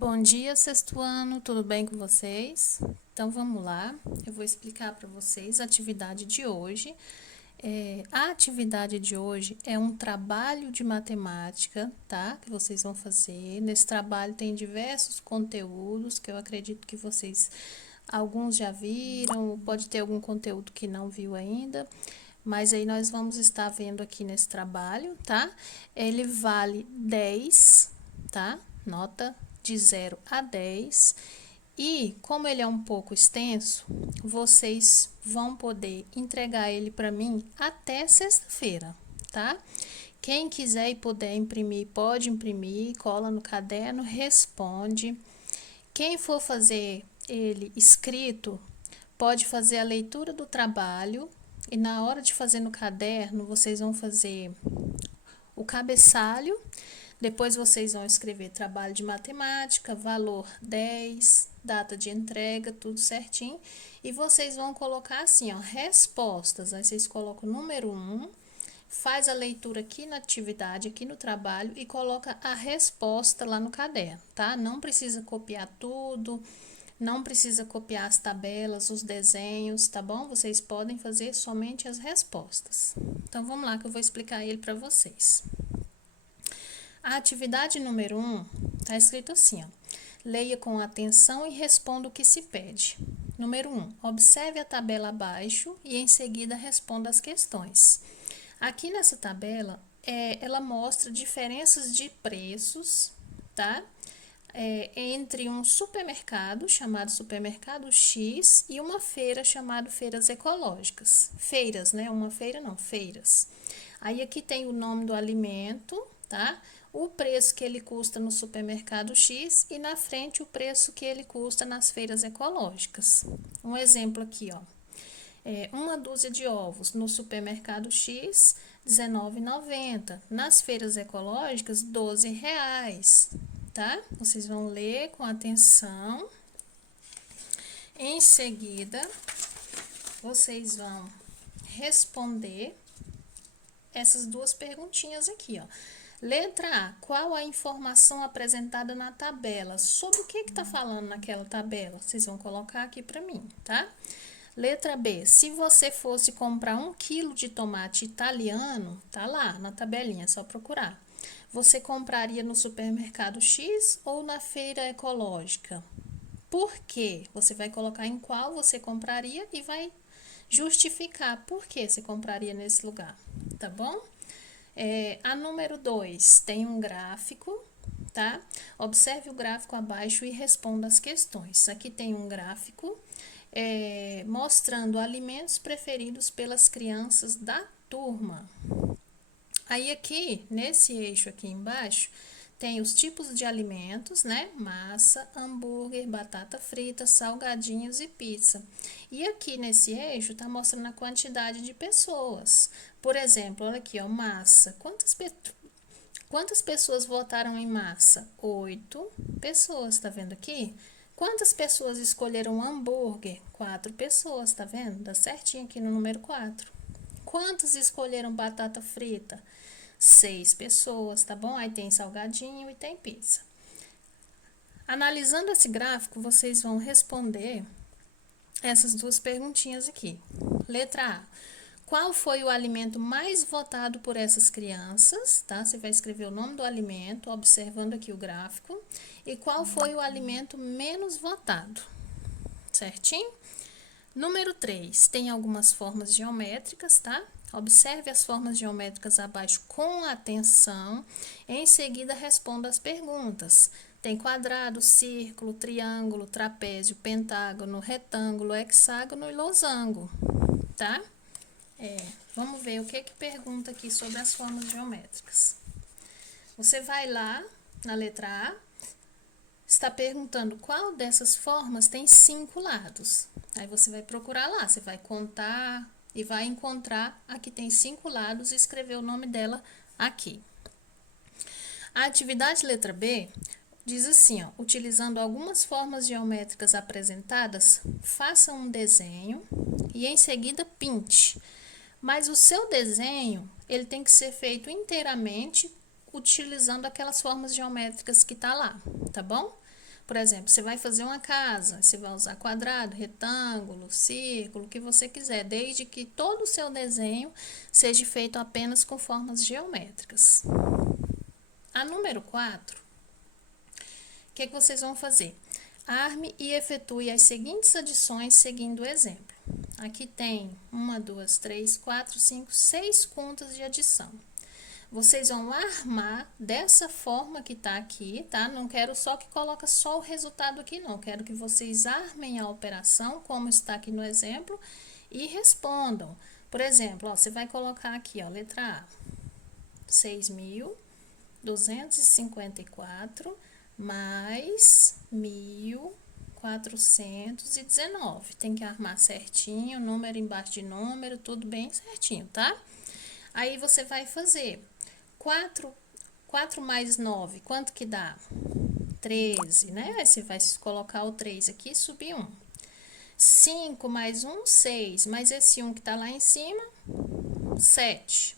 Bom dia, sexto ano, tudo bem com vocês? Então vamos lá, eu vou explicar para vocês a atividade de hoje. A atividade de hoje é um trabalho de matemática, tá? Que vocês vão fazer. Nesse trabalho tem diversos conteúdos que eu acredito que vocês, alguns já viram, pode ter algum conteúdo que não viu ainda. Mas aí nós vamos estar vendo aqui nesse trabalho, tá? Ele vale 10, tá? Nota de 0 a 10. E como ele é um pouco extenso, vocês vão poder entregar ele para mim até sexta-feira, tá? Quem quiser e puder imprimir, pode imprimir, cola no caderno, responde. Quem for fazer ele escrito, pode fazer a leitura do trabalho e na hora de fazer no caderno, vocês vão fazer o cabeçalho, depois vocês vão escrever trabalho de matemática, valor 10, data de entrega, tudo certinho. E vocês vão colocar assim, ó, respostas. Aí vocês colocam o número 1, faz a leitura aqui na atividade, aqui no trabalho e coloca a resposta lá no caderno, tá? Não precisa copiar tudo, não precisa copiar as tabelas, os desenhos, tá bom? Vocês podem fazer somente as respostas. Então, vamos lá que eu vou explicar ele para vocês. A atividade número 1 está escrito assim, ó. Leia com atenção e responda o que se pede. Número 1, observe a tabela abaixo e em seguida responda as questões. Aqui nessa tabela, ela mostra diferenças de preços, tá? Entre um supermercado chamado Supermercado X e uma feira chamada Feiras Ecológicas. Feiras, né? Uma feira não, feiras. Aí aqui tem o nome do alimento, tá? O preço que ele custa no supermercado X e na frente o preço que ele custa nas feiras ecológicas. Um exemplo aqui, ó. Uma dúzia de ovos no supermercado X, R$19,90. Nas feiras ecológicas, R$12, tá? Vocês vão ler com atenção. Em seguida, vocês vão responder essas duas perguntinhas aqui, ó. Letra A, qual a informação apresentada na tabela? Sobre o que está falando naquela tabela? Vocês vão colocar aqui para mim, tá? Letra B, se você fosse comprar 1 quilo de tomate italiano, tá lá na tabelinha, é só procurar. Você compraria no supermercado X ou na feira ecológica? Por quê? Você vai colocar em qual você compraria e vai justificar por que você compraria nesse lugar, tá bom? A número 2 tem um gráfico, tá? Observe o gráfico abaixo e responda as questões. Aqui tem um gráfico mostrando alimentos preferidos pelas crianças da turma. Aí aqui, nesse eixo aqui embaixo, tem os tipos de alimentos, né? Massa, hambúrguer, batata frita, salgadinhos e pizza. E aqui nesse eixo tá mostrando a quantidade de pessoas. Por exemplo, olha aqui, ó, massa. Quantas pessoas votaram em massa? 8 pessoas, tá vendo aqui? Quantas pessoas escolheram hambúrguer? 4 pessoas, tá vendo? Dá certinho aqui no número 4. Quantas escolheram batata frita? 6 pessoas, tá bom? Aí tem salgadinho e tem pizza. Analisando esse gráfico, vocês vão responder essas duas perguntinhas aqui. Letra A. Qual foi o alimento mais votado por essas crianças, tá? Você vai escrever o nome do alimento, observando aqui o gráfico. E qual foi o alimento menos votado, certinho? Número 3, tem algumas formas geométricas, tá? Observe as formas geométricas abaixo com atenção. Em seguida, responda as perguntas. Tem quadrado, círculo, triângulo, trapézio, pentágono, retângulo, hexágono e losango, tá? Vamos ver o que pergunta aqui sobre as formas geométricas. Você vai lá na letra A, está perguntando qual dessas formas tem 5 lados. Aí você vai procurar lá, você vai contar e vai encontrar a que tem 5 lados e escrever o nome dela aqui. A atividade letra B diz assim, ó, utilizando algumas formas geométricas apresentadas, faça um desenho e em seguida pinte. Mas o seu desenho, ele tem que ser feito inteiramente utilizando aquelas formas geométricas que tá lá, tá bom? Por exemplo, você vai fazer uma casa, você vai usar quadrado, retângulo, círculo, o que você quiser, desde que todo o seu desenho seja feito apenas com formas geométricas. A número 4, o que vocês vão fazer? Arme e efetue as seguintes adições seguindo o exemplo. Aqui tem 1, 2, 3, 4, 5, 6 contas de adição. Vocês vão armar dessa forma que tá aqui, tá? Não quero só que coloque só o resultado aqui, não. Quero que vocês armem a operação, como está aqui no exemplo, e respondam. Por exemplo, ó, você vai colocar aqui, ó, letra A, 6.254 mais 1.419. Tem que armar certinho, número embaixo de número, tudo bem certinho, tá? Aí você vai fazer 4 mais 9, quanto que dá? 13, né? Aí você vai colocar o 3 aqui e subir 1. 5 mais 1, 6. Mais esse 1 que tá lá em cima, 7.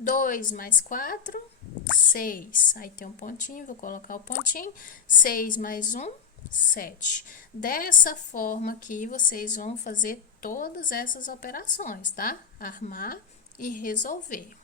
2 mais 4, 6. Aí tem um pontinho, vou colocar o pontinho. 6 mais 1, 7. Dessa forma aqui, vocês vão fazer todas essas operações, tá? Armar e resolver.